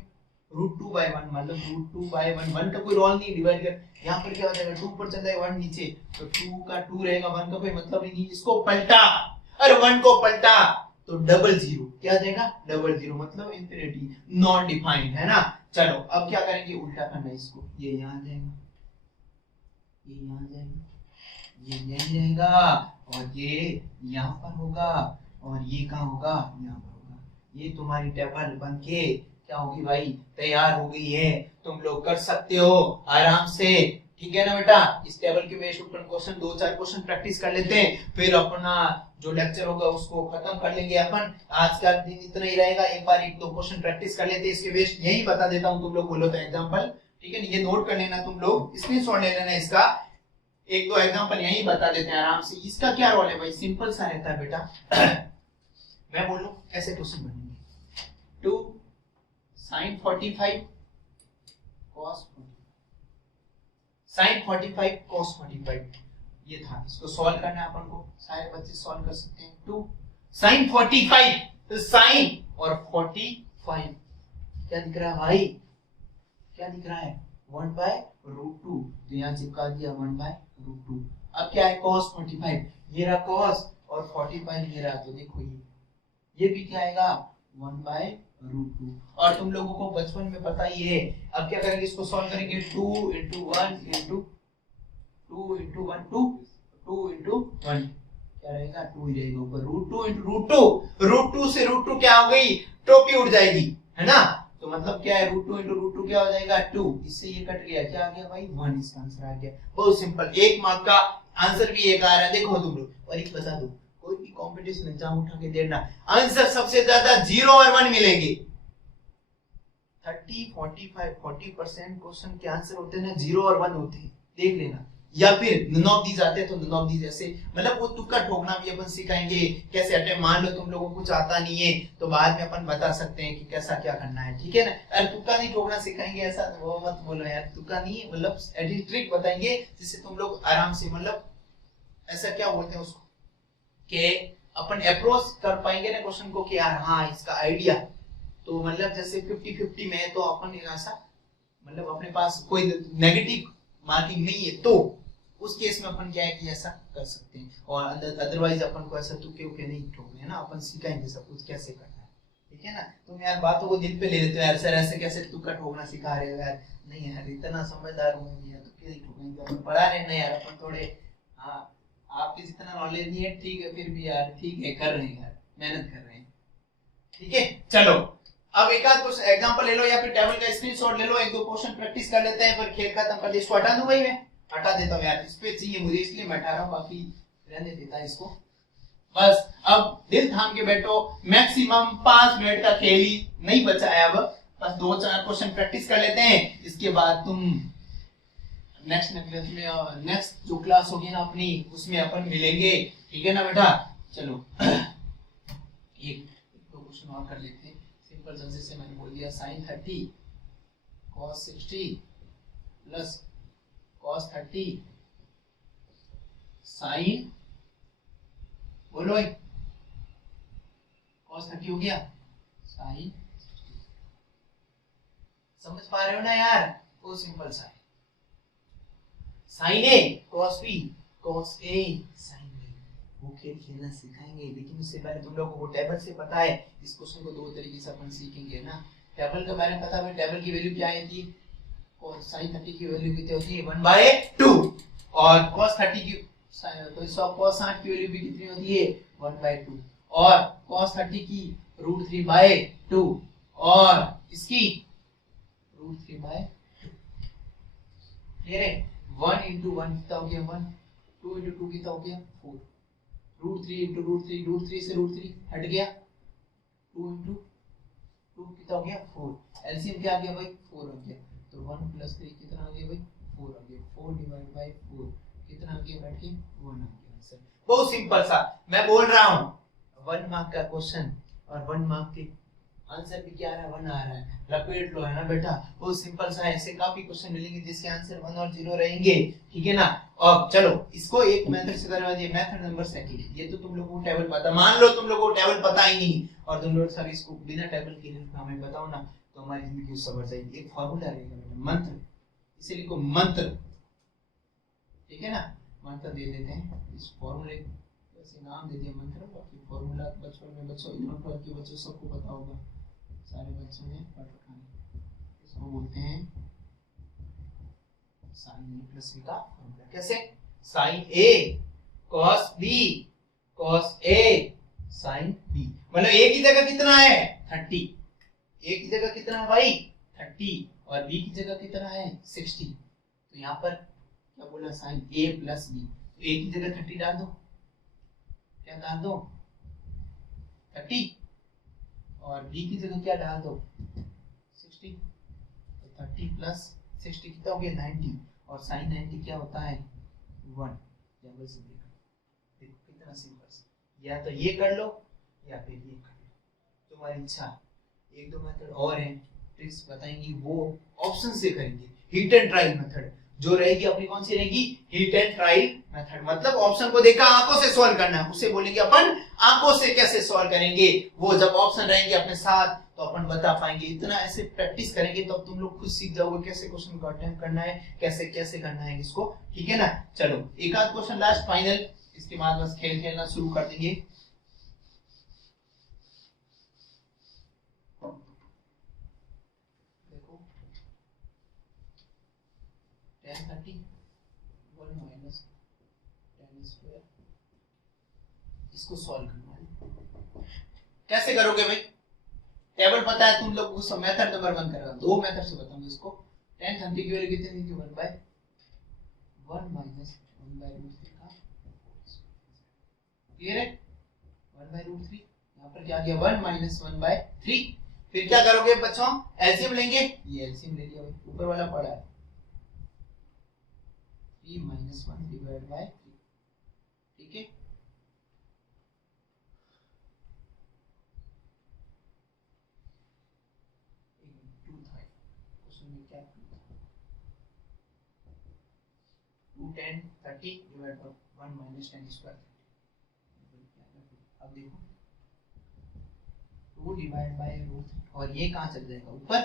√2/1 मतलब √2/1, 1 का कोई रोल नहीं, डिवाइड कर, यहाँ पर क्या हो जाएगा 2 ऊपर चल जाएगा 1 नीचे, तो 2 का 2 रहेगा, 1 का कोई मतलब ही नहीं, इसको पलटा, अरे 1 को पलटा तो 00, क्या आ जाएगा 00, मतलब इंफिनिटी, नॉट डिफाइंड, है ना। चलो अब क्या करेंगे, उल्टा करना है इसको, ये यहाँ आ जाएगा, ये यहाँ आ जाएगा, ये यही रहेगा, और ये यहाँ पर होगा, और ये कहाँ होगा, यहाँ पर होगा, ये तुम्हारी टेबल बन के क्या होगी भाई, तैयार हो गई है, तुम लोग कर सकते हो आराम से, ठीक है ना बेटा। इस टेबल के बेस पर क्वेश्चन 2-4 क्वेश्चन प्रैक्टिस कर लेते हैं, फिर अपना जो लेक्चर होगा उसको खत्म कर लेंगे अपन। आज का दिन इतना ही रहेगा, एक बार 1-2 क्वेश्चन प्रैक्टिस कर लेते हैं, इसके बेस यही बता देता हूँ, तुम लोग बोलो तो एग्जांपल, ठीक है, ये नोट कर लेना, तुम लोग स्क्रीनशॉट ले लेना इसका, 1-2 एग्जांपल यही बता देते हैं आराम से। इसका क्या रोल है भाई, सिंपल सा रहता है बेटा मैं बोलूं ऐसे क्वेश्चन बनेंगे, 2 sin 45 cos 45, sin 45 cos 45, ये था, इसको सॉल्व करना है अपन को, सारे बच्चे सॉल्व कर सकते हैं। 2 sin 45, तो sin और 45 क्या दिख रहा है भाई, क्या दिख रहा है 1/√2, तो यहाँ चिपका दिया 1/√2। अब क्या है cos 45, ये रहा cos और 45 ये रहा, तो देखो ये भी क्या आएगा 1/√2, और तुम लोगों को बचपन में पता ही है। अब क्या करेंगे, इसको सॉल्व करेंगे, 2 × 1 × 2 × 1 2 × 1 क्या रहेगा, 2 ही रहेगा ऊपर, √2 × √2, √2 से √2 क्या हो गई, टोपी उड़ जाएगी, है ना, तो मतलब क्या है √2 × √2 क्या हो जाएगा 2, इससे ये कट गया, क्या आ गया भाई 1, इसका आंसर आ गया। बहुत सिंपल, 1 मार्क का आंसर भी एक आ रहा है, देखो तुम लोग। और एक बता दो, कोई भी कंपटीशन एग्जाम उठा के देना, आंसर सबसे ज्यादा 0 और 1 मिलेंगे। 30, 45, 40% क्वेश्चन के आंसर होते हैं ना 0 और 1 होते हैं, देख लेना, या फिर नन ऑफ दीज आते हैं तो नन ऑफ दीज, ऐसे मतलब वो तुक्का ठोकना भी अपन सिखाएंगे कैसे अटेम्प्ट, मान लो तुम लोगों को कुछ आता नहीं है तो बाद में अपन बता सकते हैं कि कैसा क्या करना है, ठीक है ना। अरे तुक्का नहीं ठोकना सिखाएंगे, ऐसा वो मत बोलो यार, तुक्का नहीं, मतलब एडिट ट्रिक बताएंगे जिससे तुम लोग आराम से, मतलब ऐसा क्या बोलते हैं उसको, कि अपन अप्रोच कर पाएंगे ना क्वेश्चन को कि यार हाँ इसका आइडिया, तो मतलब जैसे 50-50 में है तो अपन ऐसा, मतलब अपने पास कोई नेगेटिव मार्किंग नहीं है तो उस केस में अपन क्या है कि ऐसा कर सकते हैं, और अदरवाइज अपन को ऐसा तुक्के उके नहीं ठोकने है ना, अपन सिखाएंगे सब कुछ कैसे करना है, ठीक है ना। तुम यार बातों को दिल पे ले लेते हो यार, सर ऐसे कैसे तुक्का ठोकना सिखा रहे हो यार, नहीं यार इतना समझदार हूं नहीं यार, तुक्के नहीं ठोकेंगे, अपन पढ़ा रहे ना यार, अपन थोड़े हाँ आपके जितना नॉलेज नहीं है, ठीक है, फिर भी यार ठीक है, कर रहे हैं यार, मेहनत कर रहे हैं, ठीक है। चलो अब एक आध क्वेश्चन एग्जांपल ले लो, या फिर टेबल का स्क्रीनशॉट ले लो, 1-2 क्वेश्चन प्रैक्टिस कर लेते हैं, फिर खेल खत्म कर दे। इसको हटा दूं भाई, मैं हटा देता हूं यार, इस पे चाहिए मुझे इसलिए मैं हटा रहा हूं, बाकी रहने देता है इसको। बस अब दिल थाम के बैठो, मैक्सिमम 5 मिनट का खेल ही नहीं बचा है, अब बस 2-4 क्वेश्चन प्रैक्टिस कर लेते हैं, इसके बाद तुम नेक्स्ट जो क्लास होगी ना अपनी, उसमें अपन मिलेंगे, ठीक है ना बेटा। चलो एक 2 क्वेश्चन और कर लेते हैं, सिंपल जल्दी से मैंने बोल दिया, sin 30 cos 60 plus cos 30 sin, बोलो भाई, cos 30 हो गया sin 60, समझ पा रहे हो ना यार, वो सिंपल सा है, sin A cos B cos A sin B, वो खेल खेलना सिखाएंगे, लेकिन उससे पहले तुम लोगों को टेबल से पता है, इस क्वेश्चन को 2 तरीके से अपन सीखेंगे ना। टेबल के बारे में पता है, टेबल की वैल्यू क्या आई थी, और sin 30 की वैल्यू कितनी होती है 1/2, और cos 30 की तो cos 60 की वैल्यू भी कितनी होती है 1/2, और cos 30 की √3/2, और इसकी √3/2, क्लियर है। 1 × 1 कितना हो गया 1, 2 इंटू 2 कितना हो गया 4, रूट 3 इंटू रूट 3, रूट 3 से रूट 3 हट गया, 2 इंटू 2 कितना हो गया 4, एलसीएम क्या आ गया भाई 4 आ गया, तो 1 प्लस 3 कितना आ गया भाई 4 आ गया, 4 डिवाइड बाय 4 कितना आ गया बैठ के 1 आ गया आंसर। बहुत सिंपल सा, मैं बोल रहा हूं 1 मार्क का क्वेश्चन और 1 मार्क के आंसर भी क्या आ रहा है 1 आ रहा है, लपेट लो है ना बेटा, बहुत सिंपल सा है। ऐसे काफी क्वेश्चन मिलेंगे जिसके आंसर 1 और 0 रहेंगे, ठीक है ना। अब चलो इसको एक मेथड से करवा दिए, मेथड नंबर सेकंड। ये तो तुम लोगों को टेबल पता, मान लो तुम लोगों को टेबल पता ही नहीं और तुम लोग सर इसको बिना टेबल के हमें बताओ ना, तो हमारी जिंदगी सबर जाएगी। एक फार्मूला रहेगा बेटा मंत्र, इसे लिखो मंत्र, ठीक है ना, मंत्र दे देते हैं इस फार्मूले ऐसे नाम दे दिया मंत्र, बाकी फार्मूला बचपन में बच्चों 11 के बच्चों सबको पता होगा, सारे बच्चों ने पढ़ रखा है। इसको बोलते हैं sin a प्लस b का फॉर्मूला। कैसे? sin a cos b cos a sin b, मतलब a की जगह कितना है 30, a की जगह कितना है भाई 30 और b की जगह कितना है 60, तो यहाँ पर क्या बोला sin a प्लस b, तो a की जगह 30 डाल दो, क्या डाल दो 30 और b की जगह क्या डाल दो 60, तो 30 प्लस 60 कितना हो गया 90 और sin 90 क्या होता है 1। जंगल से देखो कितना सिंपल, या तो ये कर लो या फिर ये कर लो, तुम्हारी इच्छा। एक दो मेथड और हैं, ट्रिक्स बताएंगे वो ऑप्शन से करेंगे। हिट एंड ट्रायल मेथड जो रहेगी अपनी कौन सी रहेगी हिट एंड ट्रायल मेथड, मतलब ऑप्शन को देखा आंखों से सॉल्व करना है, उसे बोलेंगे अपन आंखों से कैसे सॉल्व करेंगे। वो जब ऑप्शन रहेंगे अपने साथ तो अपन बता पाएंगे। इतना ऐसे प्रैक्टिस करेंगे तो तुम लोग खुद सीख जाओगे कैसे क्वेश्चन को अटेम्प्ट करना है, कैसे कैसे करना है इसको, ठीक है ना। चलो एक आध क्वेश्चन लास्ट फाइनल, इसके बाद बस खेल खेलना शुरू कर देंगे। देखो 1030 1 माइनस 10 स्क्वायर, इसको सॉल्व करना है। कैसे करोगे भाई, टेबल पता है तुम लोग को, मेथड नंबर 1 करेगा, दो मेथड से बताऊंगा इसको। 1030 की वैल्यू कितनी थी 1 बाय 1 माइनस 1 बाय √3 का, क्लियर है 1 बाय √3, यहां पर क्या आ गया 1 माइनस 1 बाय 3। फिर क्या करोगे बच्चों एलसीएम लेंगे, ये एलसीएम ले लिया भाई, ऊपर वाला पड़ा है 3 माइनस 1 डिवाइड बाय 3, ठीक है। Two 10 30 divide by 1 minus 10 square. अब देखो 2 डिवाइड बाय √3 और ये कहां चल जाएगा ऊपर,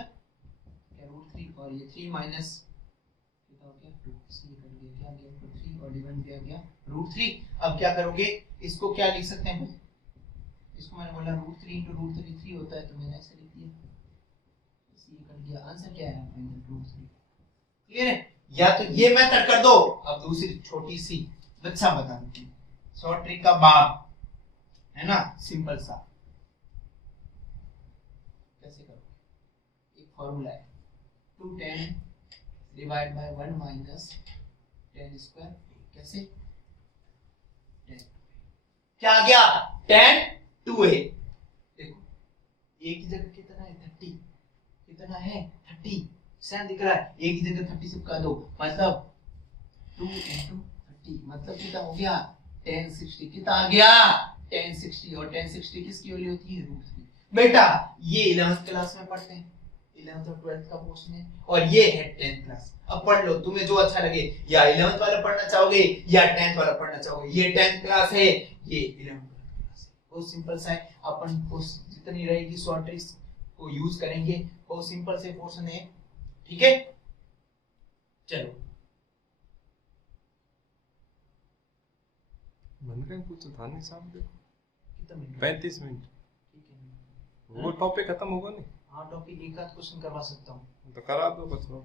क्या √3 और ये 3 माइनस कितना हो गया 2, इसलिए कट गया, क्या गया ऊपर 3 और डिवाइड किया गया √3। अब क्या करोगे, इसको क्या लिख सकते हैं भाई, इसको मैंने बोला √3 * √3 3 होता है, तो मैंने ऐसे लिख दिया, इसलिए कट गया। आंसर क्या है फाइनल √3, क्लियर है। या तो ये मेथड कर दो, अब दूसरी छोटी सी बच्चा बता दो, शॉर्ट ट्रिक का बाप है ना, सिंपल सा। कैसे करो, एक फॉर्मूला है 210 डिवाइड बाय 1 माइनस 10 स्क्वायर, कैसे 10 क्या आ गया 10 2a, देखो a की जगह कितना है 30, कितना है 30 सेम दिख रहा है, a की जगह 30 चिपका दो, मतलब 2 into 30 मतलब कितना हो गया 1060, कितना आ गया 1060 और 1060 किसकी वैल्यू होती है √3। बेटा ये 11th क्लास में पढ़ते हैं, 11th और 12th का पोर्शन है और ये है 10th क्लास। अब पढ़ लो तुम्हें जो अच्छा लगे, या 11th वाला पढ़ना चाहोगे या 10th वाला पढ़ना चाहोगे। ये 10th क्लास है, ये 11th क्लास है, बहुत सिंपल सा है। अपन जितनी रहेगी शॉर्ट ट्रिक्स को यूज करेंगे, बहुत सिंपल से पोर्शन है, ठीक है। चलो मन का पूछो था नहीं साहब, देखो कितना मिनट 35 मिनट, ठीक है। वो टॉपिक खत्म होगा नहीं। हाँ टॉपिक एक आध क्वेश्चन करवा सकता हूँ, तो करा दो बस लो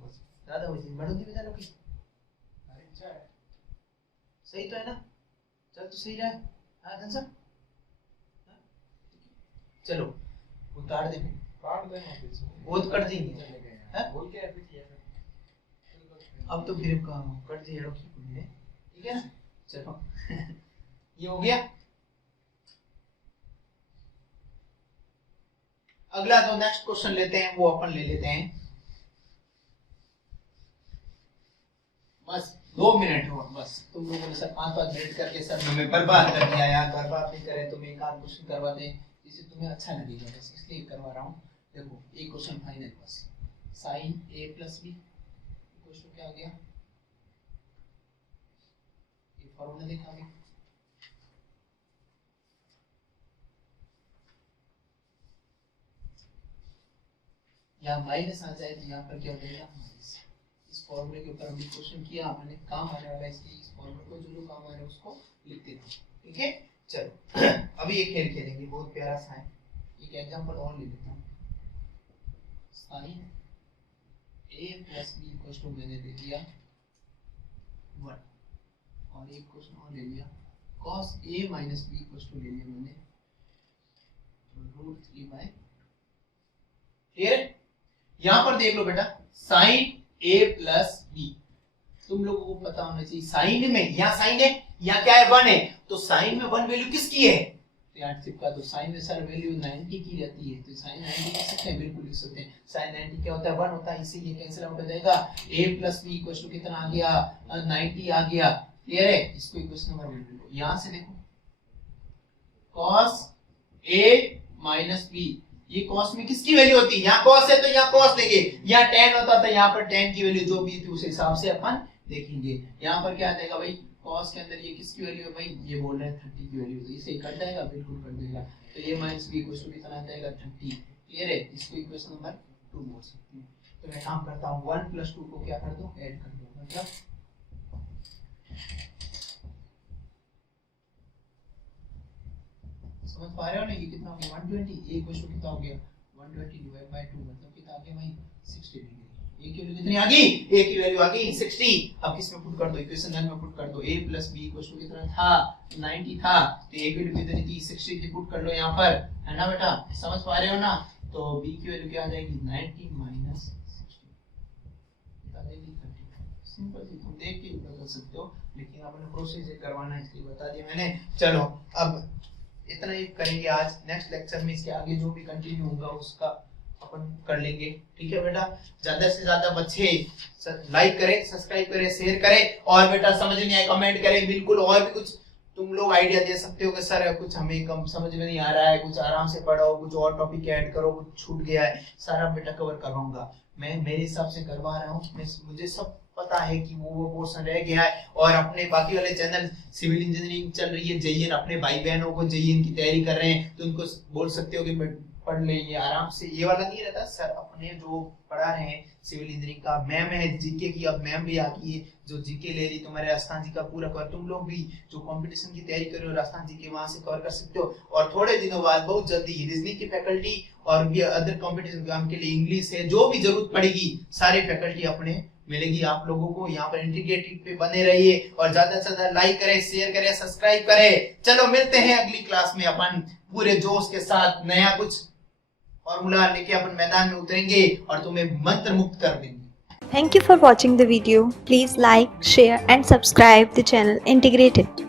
बस। ज्यादा वैसे बढ़ोगी बता लो की अच्छा है, सही तो है ना, चल तो सही रहा है। हाँ धन सर चलो उतार दे, काट देना पीछे, वो तो कट देंगे बोल के ऐसे किया अब तो फिर कट दिया, ठीक है ना। चलो ये हो गया। अगला तो नेक्स्ट क्वेश्चन लेते हैं, वो अपन ले लेते हैं बस 2 मिनट और, बस तुम लोगों ने सर 5-5 मिनट करके सर हमें बर्बाद कर दिया यार। बर्बाद नहीं करे तो मैं एक आध क्वेश्चन करवाते हैं जिससे तुम्हें अच्छा लगेगा, बस इसलिए करवा रहा हूँ। देखो एक क्वेश्चन फाइनल, बस साइन ए प्लस बी क्वेश्चन क्या आ गया, ये फॉर्मूला देखा अभी, यहाँ माइनस आ जाए तो यहाँ पर क्या हो जाएगा माइनस। इस फॉर्मूले के ऊपर हमने क्वेश्चन किया, मैंने काम आने वाला है, इसलिए इस फॉर्मूले को जो काम आ रहा है उसको लिखते थे। ठीक है, चलो अभी एक खेल खेलेंगे, बहुत प्यारा सा है। एक एग्जांपल और ले लेता हूँ, sine a plus B equals to मैंने दे दिया 1, और एक क्वेश्चन और ले लिया cos a minus b equals to ले लिया मैंने √3/। क्लियर है? यहाँ पर देख लो बेटा, साइन a प्लस बी, तुम लोगों को पता होना चाहिए साइन में, यहाँ साइन है, यहाँ क्या है 1 है, तो साइन में 1 वैल्यू किसकी है, तो यहाँ चिपका दो। साइन में सर वैल्यू 90 की रहती है, तो साइन 90 लिख सकते हैं, बिल्कुल लिख सकते हैं। साइन 90 क्या होता है 1 होता है, इससे ये कैंसिल आउट हो जाएगा। a plus B equal to कितना आ गया 90 आ गया। क्लियर है? इसको इक्वेशन नंबर 1 लो। यहाँ से देखो cos a माइनस b, ये cos में किसकी वैल्यू होती है, यहाँ cos है तो यहाँ cos लेंगे, यहाँ tan होता था यहाँ पर tan की वैल्यू जो भी थी उस हिसाब से अपन देखेंगे। यहाँ पर क्या आ जाएगा भाई, cos के अंदर ये किसकी वैल्यू है भाई, ये बोल रहे हैं 30 की वैल्यू, तो इसे कट जाएगा, बिल्कुल कट देगा। तो a minus b equal to कितना आ जाएगा 30। क्लियर है? इसको इक्वेशन नंबर 2 बोल सकते हैं। तो मैं काम करता हूँ 1 + 2 को क्या कर दो, ऐड कर दो, मतलब समझ पा रहे हो ना, ये कितना हो गया 120, a इक्वल टू कितना हो गया 120 डिवाइड बाय 2, मतलब कितना आ गया भाई 60 डिग्री। a की वैल्यू कितनी आ गई, a की वैल्यू आ गई 60। अब किस में पुट कर दो, इक्वेशन 1 में पुट कर दो। a + b इक्वल टू कितना था 90 था, तो a की वैल्यू कितनी थी 60 थी, पुट कर लो यहाँ पर, है ना बेटा, समझ पा रहे हो ना। तो b की वैल्यू क्या आ जाएगी 90 - 60 आ जाएगी 30। सिंपल सी, तुम देख के बता सकते हो, लेकिन अपने प्रोसेस करवाना है इसलिए बता दिया मैंने। चलो अब इतना ही करेंगे आज, नेक्स्ट लेक्चर में इसके आगे जो भी कंटिन्यू होगा उसका अपन कर लेंगे। ठीक है बेटा, ज्यादा से ज्यादा बच्चे लाइक करें, सब्सक्राइब करें, शेयर करें, और बेटा समझ नहीं आए कमेंट करें बिल्कुल। और भी कुछ तुम लोग आइडिया दे सकते हो कि सर कुछ हमें कम समझ में नहीं आ रहा है, कुछ आराम से पढ़ो, कुछ और टॉपिक ऐड करो, कुछ छूट गया है, सारा बेटा कवर करवाऊंगा मैं, मेरे हिसाब से करवा रहा हूँ। मुझे सब पता है कि वो पोर्शन रह गया है, और अपने बाकी वाले चैनल सिविल इंजीनियरिंग चल रही है, जेईएन अपने भाई बहनों को जेईएन की तैयारी कर रहे हैं, तो उनको बोल सकते हो कि पढ़ ले, ये आराम से, ये वाला नहीं रहता सर, अपने जो पढ़ा रहे हैं सिविल इंजीनियरिंग का मैम है जीके की, अब मैम भी आ गई है जो जीके ले रही, तुम्हारे राजस्थान जी का पूरा कवर, तुम लोग भी जो कंपटीशन की तैयारी कर रहे हो राजस्थान जी के, वहां से कवर कर सकते हो। और थोड़े दिनों बाद बहुत जल्दी रीजनिंग की फैकल्टी और भी अदर कंपटीशन एग्जाम के लिए इंग्लिश है, जो भी जरूरत पड़ेगी सारी फैकल्टी अपने मिलेगी आप लोगों को। यहाँ पर इंटीग्रेटेड पे बने रहिए, और ज्यादा से ज्यादा लाइक करें, शेयर करें, सब्सक्राइब करें। चलो मिलते हैं अगली क्लास में, अपन पूरे जोश के साथ नया कुछ फॉर्मूला लेके अपन मैदान में उतरेंगे और तुम्हें मंत्र मुक्त कर देंगे। Thank you for watching the video. Please like, share and subscribe the channel Integrated.